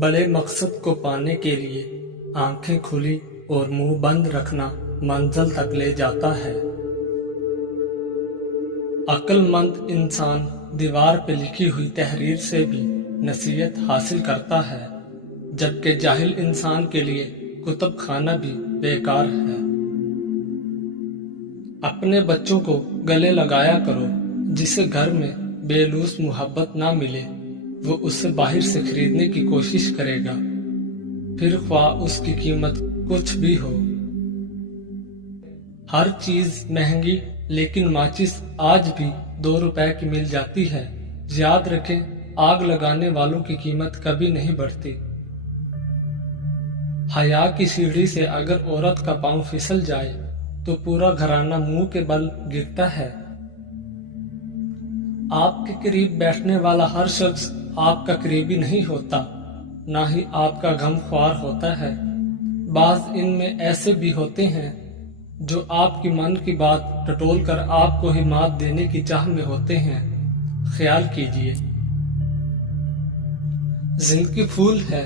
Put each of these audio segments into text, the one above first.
बड़े मकसद को पाने के लिए आंखें खुली और मुंह बंद रखना मंजिल तक ले जाता है। अक्लमंद इंसान दीवार पे लिखी हुई तहरीर से भी नसीहत हासिल करता है, जबकि जाहिल इंसान के लिए कुतुब खाना भी बेकार है। अपने बच्चों को गले लगाया करो, जिसे घर में बेलूस मोहब्बत ना मिले वो उसे बाहर से खरीदने की कोशिश करेगा, फिर ख्वाह उसकी कीमत कुछ भी हो। हर चीज महंगी, लेकिन माचिस आज भी 2 रुपए की मिल जाती है। याद रखें, आग लगाने वालों की कीमत कभी नहीं बढ़ती। हया की सीढ़ी से अगर औरत का पांव फिसल जाए तो पूरा घराना मुंह के बल गिरता है। आपके करीब बैठने वाला हर शख्स आपका करीबी नहीं होता, ना ही आपका गमख्वार होता है। बाज इनमें ऐसे भी होते हैं जो आपकी मन की बात टटोल कर आपको ही मात देने की चाह में होते हैं। ख्याल कीजिए, जिंदगी फूल है,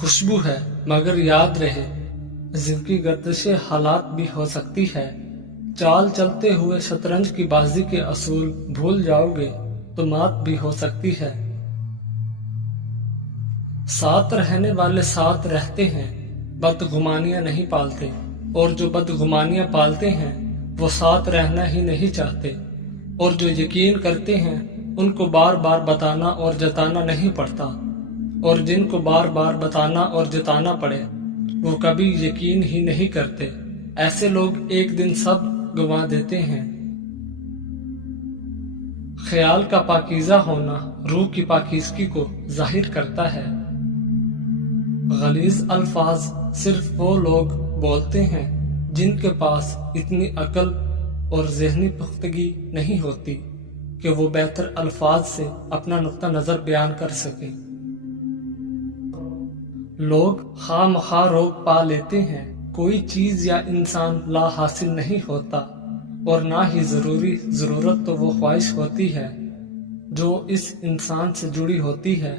खुशबू है, मगर याद रहे जिंदगी गर्दिशे हालात भी हो सकती है। चाल चलते हुए शतरंज की बाजी के असूल भूल जाओगे तो मात भी हो सकती है। साथ रहने वाले साथ रहते हैं, बदगुमानियां नहीं पालते, और जो बदगुमानियां पालते हैं वो साथ रहना ही नहीं चाहते, और जो यकीन करते हैं उनको बार बार बताना और जताना नहीं पड़ता, और जिनको बार बार बताना और जताना पड़े वो कभी यकीन ही नहीं करते। ऐसे लोग एक दिन सब गंवा देते हैं। ख्याल का पाकीज़ा होना रूह की पाकीज़गी को जाहिर करता है। गलीज अल्फाज सिर्फ वो लोग बोलते हैं जिनके पास इतनी अकल और ज़हनी पुख्तगी नहीं होती कि वो बेहतर अल्फाज से अपना नुक्ता नज़र बयान कर सकें। लोग खामखा रोग पा लेते हैं। कोई चीज या इंसान ला हासिल नहीं होता, और ना ही जरूरत तो वो ख्वाहिश होती है जो इस इंसान से जुड़ी होती है।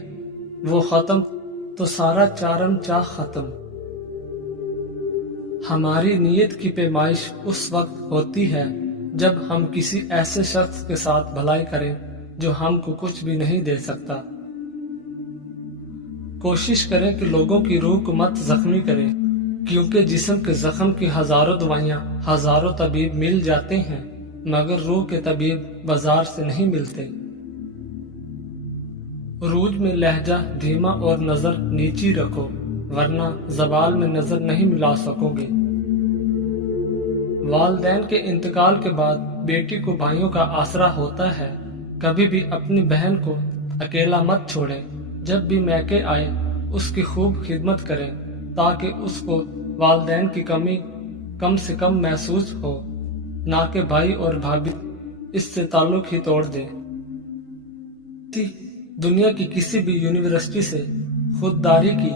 वो खत्म तो सारा चारम चाह खत्म। हमारी नीयत की पैमाइश उस वक्त होती है जब हम किसी ऐसे शख्स के साथ भलाई करें जो हमको कुछ भी नहीं दे सकता। कोशिश करें कि लोगों की रूह को मत जख्मी करें, क्योंकि जिस्म के जख्म की हजारों दवाइयां हजारों तबीब मिल जाते हैं, मगर रूह के तबीब बाजार से नहीं मिलते। रूज में लहजा धीमा और नजर नीची रखो, वरना जबाल में नजर नहीं मिला सकोगे। वालदैन के इंतकाल के बाद बेटी को भाइयों का आसरा होता है। कभी भी अपनी बहन को अकेला मत छोड़ें। जब भी मैके आए उसकी खूब खिदमत करें, ताकि उसको वालदैन की कमी कम से कम महसूस हो, ना कि भाई और भाभी इससे ताल्लुक ही तोड़ दें। दुनिया की किसी भी यूनिवर्सिटी से खुददारी की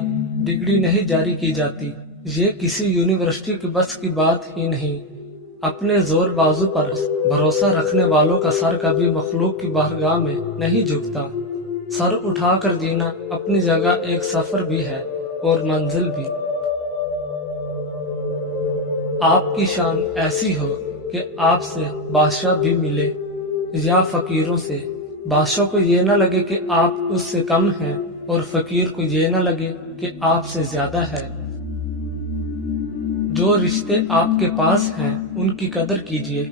डिग्री नहीं जारी की जाती। ये किसी यूनिवर्सिटी के बस की बात ही नहीं। अपने जोर बाजू पर भरोसा रखने वालों का सर कभी मखलूक की बारगाह में नहीं झुकता। सर उठाकर जीना अपनी जगह एक सफर भी है और मंजिल भी। आपकी शान ऐसी हो कि आपसे बादशाह भी मिले, या फकीरों से। बादशाह को ये न लगे कि आप उससे कम हैं, और फकीर को ये न लगे कि आपसे ज्यादा है। जो रिश्ते आपके पास हैं उनकी कदर कीजिए।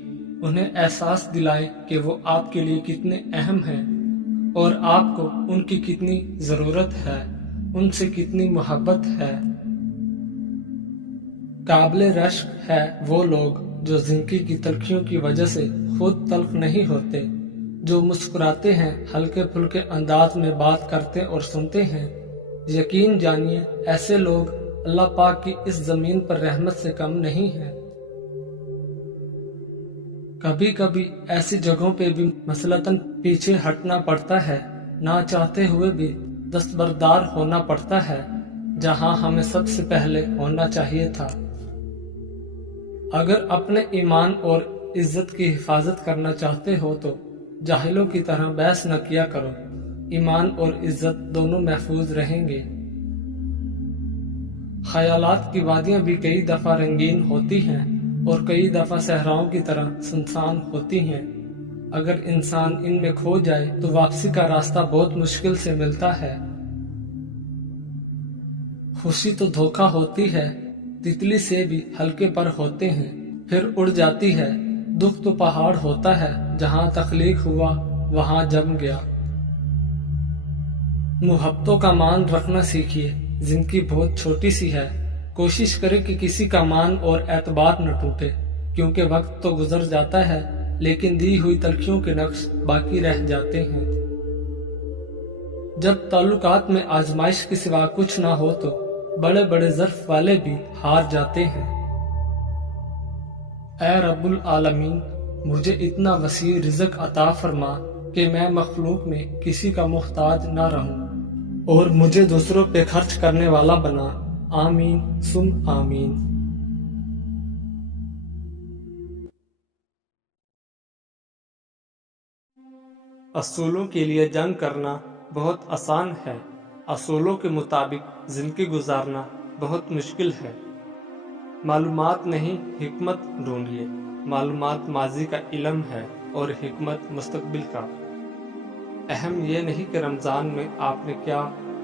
उन्हें एहसास दिलाएं कि वो आपके लिए कितने अहम हैं और आपको उनकी कितनी जरूरत है, उनसे कितनी मोहब्बत है। काबिल रश्क है वो लोग जो जिंदगी की तलखियों की वजह से खुद तल्ख नहीं होते, जो मुस्कुराते हैं, हल्के फुल्के अंदाज में बात करते और सुनते हैं। यकीन जानिए, ऐसे लोग अल्लाह पाक की इस जमीन पर रहमत से कम नहीं है। कभी कभी ऐसी जगहों पे भी मसलतन पीछे हटना पड़ता है, ना चाहते हुए भी दस्तबरदार होना पड़ता है, जहां हमें सबसे पहले होना चाहिए था। अगर अपने ईमान और इज्जत की हिफाजत करना चाहते हो तो जाहिलों की तरह बहस न किया करो। ईमान और इज्जत दोनों महफूज रहेंगे। خیالات کی وادیاں بھی کئی دفعہ رنگین ہوتی ہیں اور کئی دفعہ صحراؤں کی طرح سنسان ہوتی ہیں۔ اگر انسان ان میں کھو جائے تو واپسی کا راستہ بہت مشکل سے ملتا ہے۔ خوشی تو دھوکہ ہوتی ہے، تتلی سے بھی ہلکے پر ہوتے ہیں، پھر اڑ جاتی ہے۔ دکھ تو پہاڑ ہوتا ہے، جہاں تخلیق ہوا وہاں جم گیا۔ محبتوں کا مان رکھنا سیکھیے، زندگی بہت چھوٹی سی ہے۔ کوشش کرے کہ کسی کا مان اور اعتبار نہ ٹوٹے، کیونکہ وقت تو گزر جاتا ہے لیکن دی ہوئی تلخیوں کے نقش باقی رہ جاتے ہیں۔ جب تعلقات میں آزمائش کے سوا کچھ نہ ہو تو بڑے بڑے ظرف والے بھی ہار جاتے ہیں۔ اے رب العالمین، مجھے اتنا وسیع رزق عطا فرما کہ میں مخلوق میں کسی کا محتاج نہ رہوں، اور مجھے دوسروں پہ خرچ کرنے والا بنا۔ آمین ثم آمین۔ اصولوں کے لیے جنگ کرنا بہت آسان ہے، اصولوں کے مطابق زندگی گزارنا بہت مشکل ہے۔ معلومات نہیں، حکمت ڈھونڈیے۔ معلومات ماضی کا علم ہے اور حکمت مستقبل کا۔ اہم یہ نہیں کہ رمضان میں آپ نے کیا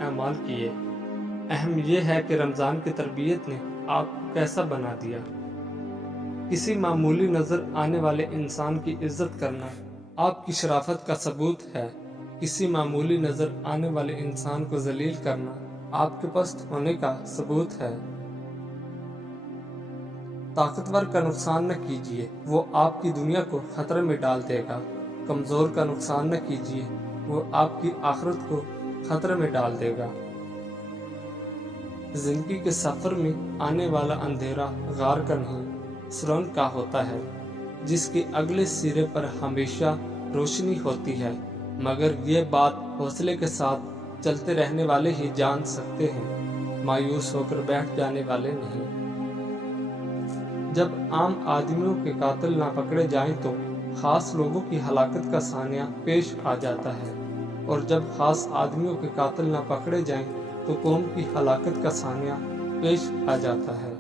اعمال کیے، اہم یہ ہے کہ رمضان کی تربیت نے آپ کو کیسا بنا دیا۔ کسی معمولی نظر آنے والے انسان کی عزت کرنا آپ کی شرافت کا ثبوت ہے، کسی معمولی نظر آنے والے انسان کو ذلیل کرنا آپ کے پست ہونے کا ثبوت ہے۔ طاقتور کا نقصان نہ کیجیے، وہ آپ کی دنیا کو خطرے میں ڈال دے گا۔ کمزور کا نقصان نہ کیجیے، وہ آپ کی آخرت کو خطرے میں ڈال دے گا۔ زندگی کے سفر میں آنے والا اندھیرا غار کا نہیں، سرنگ کا ہوتا ہے، جس کے اگلے سرے پر ہمیشہ روشنی ہوتی ہے، مگر یہ بات حوصلے کے ساتھ چلتے رہنے والے ہی جان سکتے ہیں، مایوس ہو کر بیٹھ جانے والے نہیں۔ جب عام آدمیوں کے قاتل نہ پکڑے جائیں تو خاص لوگوں کی ہلاکت کا سانحہ پیش آ جاتا ہے، اور جب خاص آدمیوں کے قاتل نہ پکڑے جائیں تو قوم کی ہلاکت کا سانحہ پیش آ جاتا ہے۔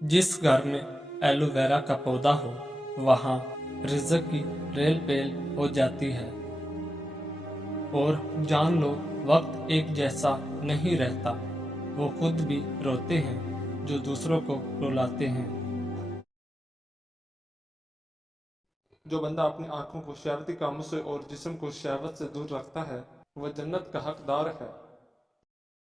جس گھر میں ایلو ویرا کا پودا ہو وہاں رزق کی ریل پیل ہو جاتی ہے، اور جان لو وقت ایک جیسا نہیں رہتا، وہ خود بھی روتے ہیں جو دوسروں کو رلاتے ہیں۔ جو بندہ اپنی آنکھوں کو شہوتی کاموں سے اور جسم کو شہوت سے دور رکھتا ہے وہ جنت کا حقدار ہے۔